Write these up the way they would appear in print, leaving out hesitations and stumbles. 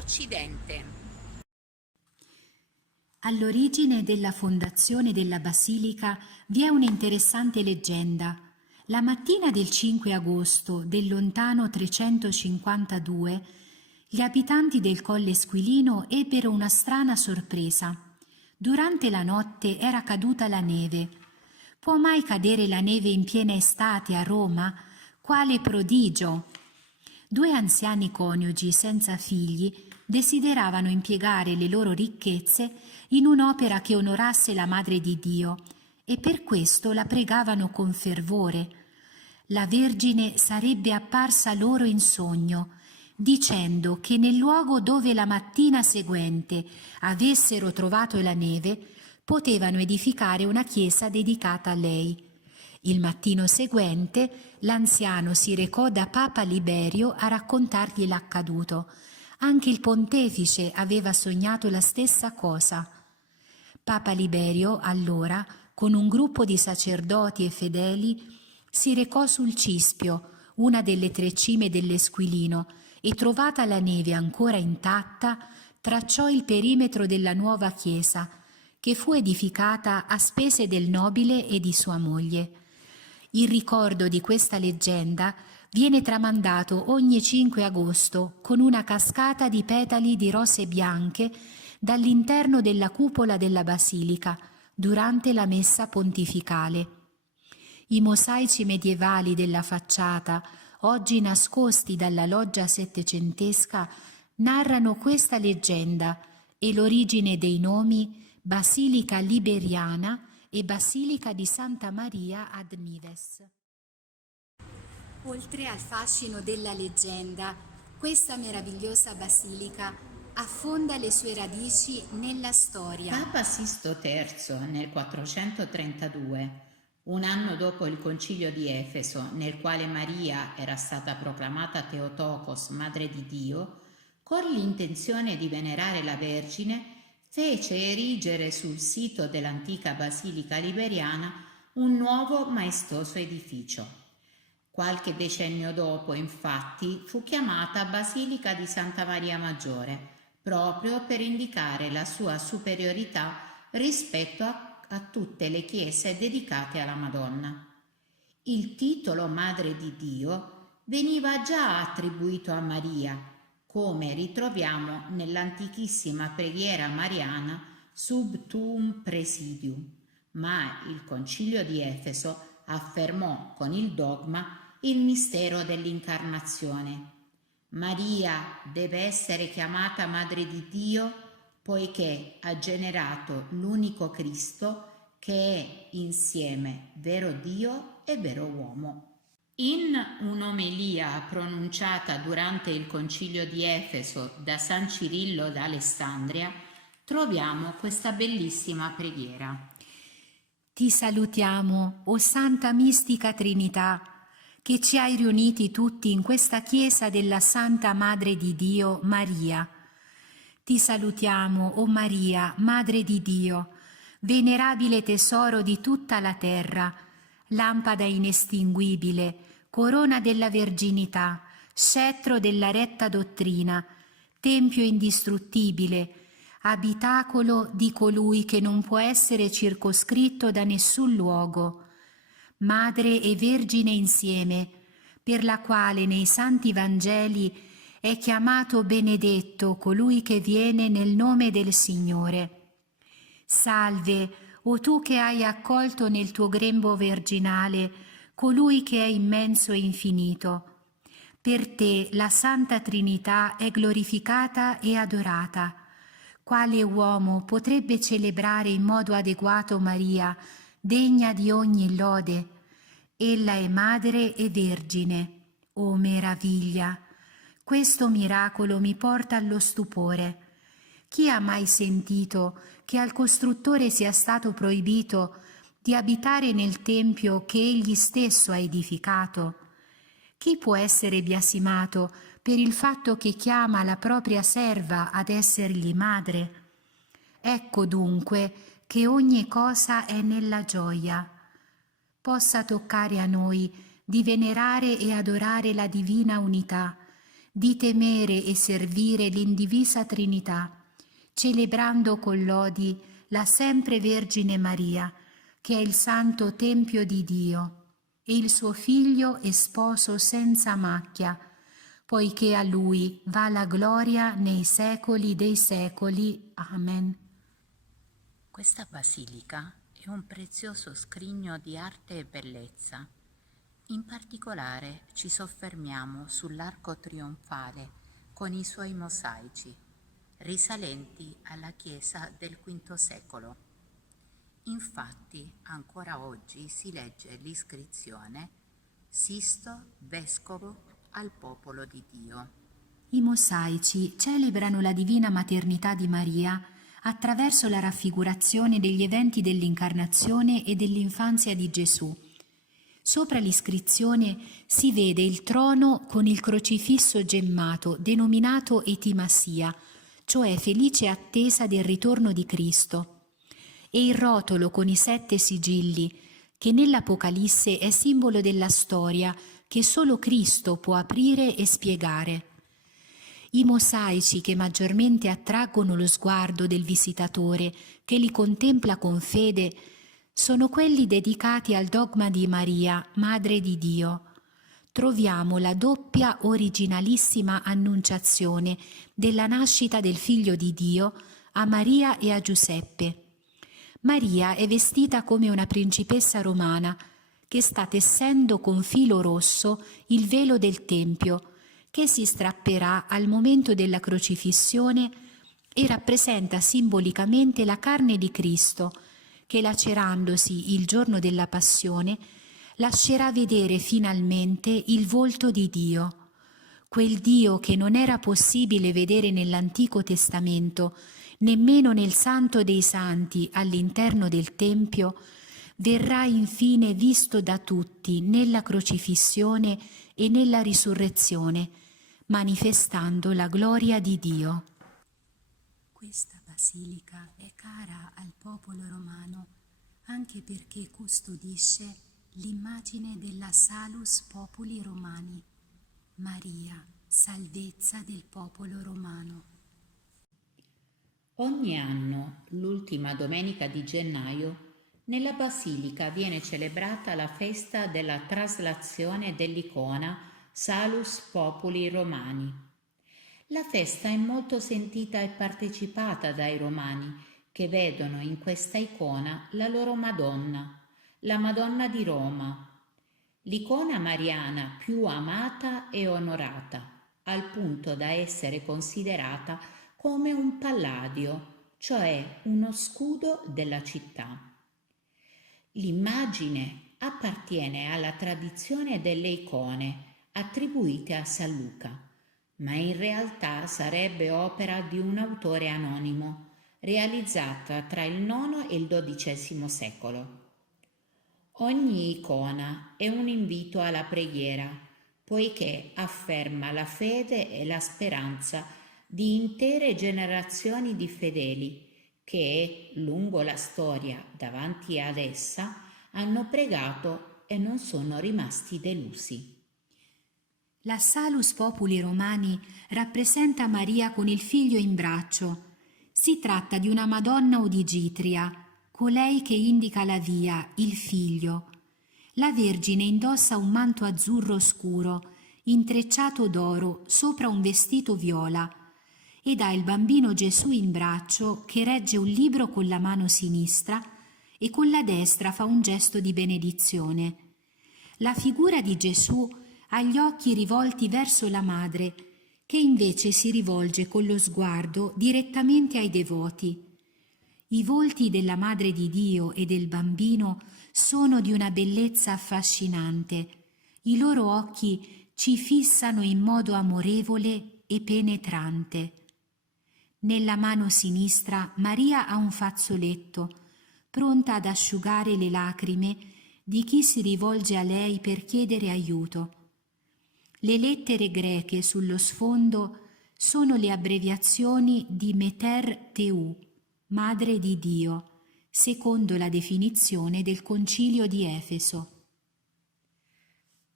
dell'Occidente. All'origine della fondazione della basilica vi è un'interessante leggenda. La mattina del 5 agosto del lontano 352, gli abitanti del Colle Squilino ebbero una strana sorpresa. Durante la notte era caduta la neve. Può mai cadere la neve in piena estate a Roma? Quale prodigio! Due anziani coniugi senza figli desideravano impiegare le loro ricchezze in un'opera che onorasse la Madre di Dio e per questo la pregavano con fervore. La Vergine sarebbe apparsa loro in sogno, dicendo che nel luogo dove la mattina seguente avessero trovato la neve, potevano edificare una chiesa dedicata a lei. Il mattino seguente l'anziano si recò da Papa Liberio a raccontargli l'accaduto. Anche il pontefice aveva sognato la stessa cosa. Papa Liberio, allora, con un gruppo di sacerdoti e fedeli, si recò sul Cispio, una delle tre cime dell'Esquilino, e trovata la neve ancora intatta, tracciò il perimetro della nuova chiesa, che fu edificata a spese del nobile e di sua moglie. Il ricordo di questa leggenda viene tramandato ogni 5 agosto con una cascata di petali di rose bianche dall'interno della cupola della basilica durante la messa pontificale. I mosaici medievali della facciata, oggi nascosti dalla loggia settecentesca, narrano questa leggenda e l'origine dei nomi Basilica Liberiana e Basilica di Santa Maria ad Nives. Oltre al fascino della leggenda, questa meravigliosa basilica affonda le sue radici nella storia. Papa Sisto III nel 432, un anno dopo il concilio di Efeso, nel quale Maria era stata proclamata Theotokos, Madre di Dio, con l'intenzione di venerare la Vergine, fece erigere sul sito dell'antica Basilica Liberiana un nuovo maestoso edificio. Qualche decennio dopo, infatti, fu chiamata Basilica di Santa Maria Maggiore, proprio per indicare la sua superiorità rispetto a tutte le chiese dedicate alla Madonna. Il titolo Madre di Dio veniva già attribuito a Maria, come ritroviamo nell'antichissima preghiera mariana Sub tuum presidium, ma il Concilio di Efeso affermò con il dogma il mistero dell'incarnazione. Maria deve essere chiamata Madre di Dio poiché ha generato l'unico Cristo che è insieme vero Dio e vero uomo. In un'omelia pronunciata durante il Concilio di Efeso da San Cirillo d'Alessandria troviamo questa bellissima preghiera. Ti salutiamo, o Santa Mistica Trinità, che ci hai riuniti tutti in questa chiesa della Santa Madre di Dio, Maria. Ti salutiamo, o Maria, Madre di Dio, venerabile tesoro di tutta la terra, lampada inestinguibile, corona della verginità, scettro della retta dottrina, tempio indistruttibile, abitacolo di colui che non può essere circoscritto da nessun luogo, Madre e Vergine insieme, per la quale nei Santi Vangeli è chiamato benedetto colui che viene nel nome del Signore. Salve, o tu che hai accolto nel tuo grembo virginale colui che è immenso e infinito. Per te la Santa Trinità è glorificata e adorata. Quale uomo potrebbe celebrare in modo adeguato Maria, degna di ogni lode? Ella è Madre e Vergine. Oh meraviglia! Questo miracolo mi porta allo stupore. Chi ha mai sentito che al costruttore sia stato proibito di abitare nel tempio che egli stesso ha edificato? Chi può essere biasimato per il fatto che chiama la propria serva ad essergli madre? Ecco dunque che ogni cosa è nella gioia. Possa toccare a noi di venerare e adorare la divina unità, di temere e servire l'indivisa Trinità, celebrando con lodi la sempre Vergine Maria, che è il santo Tempio di Dio, e il suo Figlio e Sposo senza macchia, poiché a Lui va la gloria nei secoli dei secoli. Amen. Questa basilica è un prezioso scrigno di arte e bellezza. In particolare ci soffermiamo sull'arco trionfale con i suoi mosaici, risalenti alla Chiesa del V secolo. Infatti ancora oggi si legge l'iscrizione Sisto Vescovo al popolo di Dio. I mosaici celebrano la divina maternità di Maria attraverso la raffigurazione degli eventi dell'incarnazione e dell'infanzia di Gesù. Sopra l'iscrizione si vede il trono con il crocifisso gemmato denominato Etimasia, cioè felice attesa del ritorno di Cristo, e il rotolo con i 7 sigilli, che nell'Apocalisse è simbolo della storia che solo Cristo può aprire e spiegare. I mosaici che maggiormente attraggono lo sguardo del visitatore che li contempla con fede sono quelli dedicati al dogma di Maria, Madre di Dio. Troviamo la doppia originalissima annunciazione della nascita del Figlio di Dio a Maria e a Giuseppe. Maria è vestita come una principessa romana che sta tessendo con filo rosso il velo del Tempio, che si strapperà al momento della crocifissione e rappresenta simbolicamente la carne di Cristo, che lacerandosi il giorno della passione lascerà vedere finalmente il volto di Dio, quel Dio che non era possibile vedere nell'Antico Testamento, nemmeno nel Santo dei Santi all'interno del Tempio, verrà infine visto da tutti nella crocifissione e nella risurrezione, manifestando la gloria di Dio. Questa basilica è cara al popolo romano anche perché custodisce l'immagine della Salus Populi Romani, Maria, salvezza del popolo romano. Ogni anno, l'ultima domenica di gennaio, nella basilica viene celebrata la festa della traslazione dell'icona Salus Populi Romani. La festa è molto sentita e partecipata dai romani, che vedono in questa icona la loro Madonna, la Madonna di Roma, l'icona mariana più amata e onorata, al punto da essere considerata come un palladio, cioè uno scudo della città. L'immagine appartiene alla tradizione delle icone attribuite a San Luca, ma in realtà sarebbe opera di un autore anonimo, realizzata tra il IX e il XII secolo. Ogni icona è un invito alla preghiera, poiché afferma la fede e la speranza di intere generazioni di fedeli che, lungo la storia davanti ad essa, hanno pregato e non sono rimasti delusi. La Salus Populi Romani rappresenta Maria con il figlio in braccio. Si tratta di una Madonna udigitria, colei che indica la via, il figlio. La Vergine indossa un manto azzurro scuro, intrecciato d'oro sopra un vestito viola, ed ha il bambino Gesù in braccio che regge un libro con la mano sinistra e con la destra fa un gesto di benedizione. La figura di Gesù ha gli occhi rivolti verso la madre, che invece si rivolge con lo sguardo direttamente ai devoti. I volti della Madre di Dio e del bambino sono di una bellezza affascinante. I loro occhi ci fissano in modo amorevole e penetrante. Nella mano sinistra Maria ha un fazzoletto, pronta ad asciugare le lacrime di chi si rivolge a lei per chiedere aiuto. Le lettere greche sullo sfondo sono le abbreviazioni di Meter Teu, Madre di Dio, secondo la definizione del Concilio di Efeso.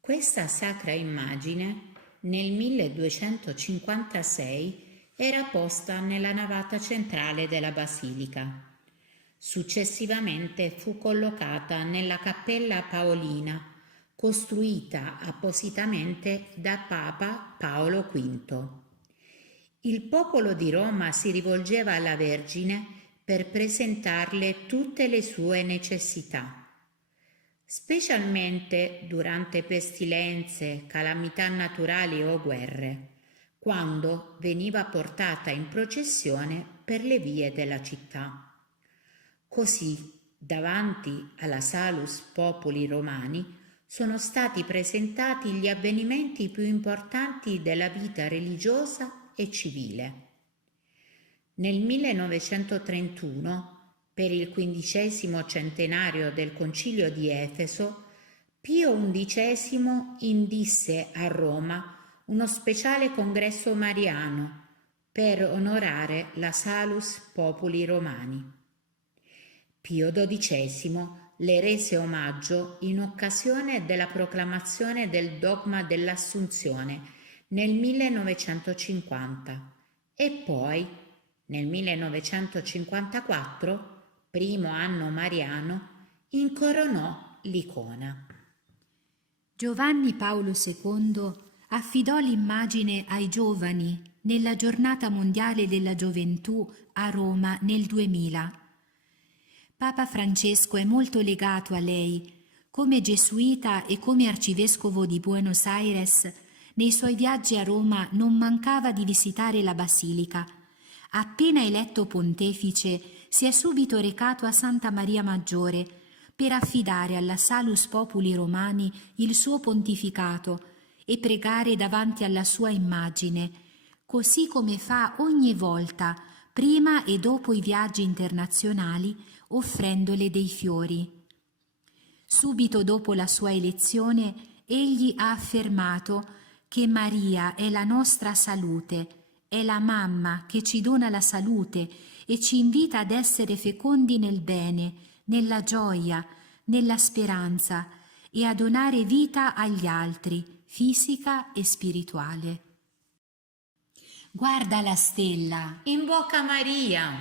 Questa sacra immagine nel 1256 era posta nella navata centrale della basilica. Successivamente fu collocata nella cappella paolina, costruita appositamente da Papa Paolo V. Il popolo di Roma si rivolgeva alla Vergine per presentarle tutte le sue necessità. Specialmente durante pestilenze, calamità naturali o guerre, quando veniva portata in processione per le vie della città. Così, davanti alla Salus Populi Romani, sono stati presentati gli avvenimenti più importanti della vita religiosa e civile. Nel 1931, per il 15° centenario del Concilio di Efeso, Pio XI indisse a Roma uno speciale congresso mariano per onorare la Salus Populi Romani. Pio XII le rese omaggio in occasione della proclamazione del dogma dell'Assunzione nel 1950 e poi, nel 1954, primo anno mariano, incoronò l'icona. Giovanni Paolo II affidò l'immagine ai giovani nella giornata mondiale della gioventù a Roma nel 2000. Papa Francesco è molto legato a lei. Come gesuita e come arcivescovo di Buenos Aires, nei suoi viaggi a Roma non mancava di visitare la basilica. Appena eletto pontefice, si è subito recato a Santa Maria Maggiore per affidare alla Salus Populi Romani il suo pontificato e pregare davanti alla sua immagine, così come fa ogni volta, prima e dopo i viaggi internazionali, offrendole dei fiori. Subito dopo la sua elezione, egli ha affermato che Maria è la nostra salute, è la mamma che ci dona la salute e ci invita ad essere fecondi nel bene, nella gioia, nella speranza e a donare vita agli altri, fisica e spirituale. Guarda la stella. Invoca Maria.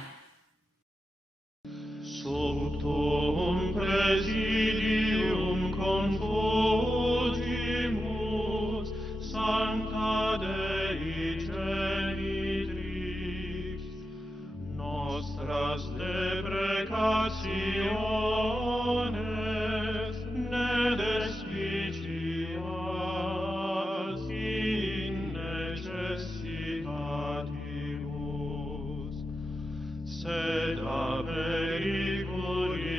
Sumptum presidium confugimus, Sancta Dei Genitrix, nostras deprecationes ne despicias in necessitatibus, sed a periculi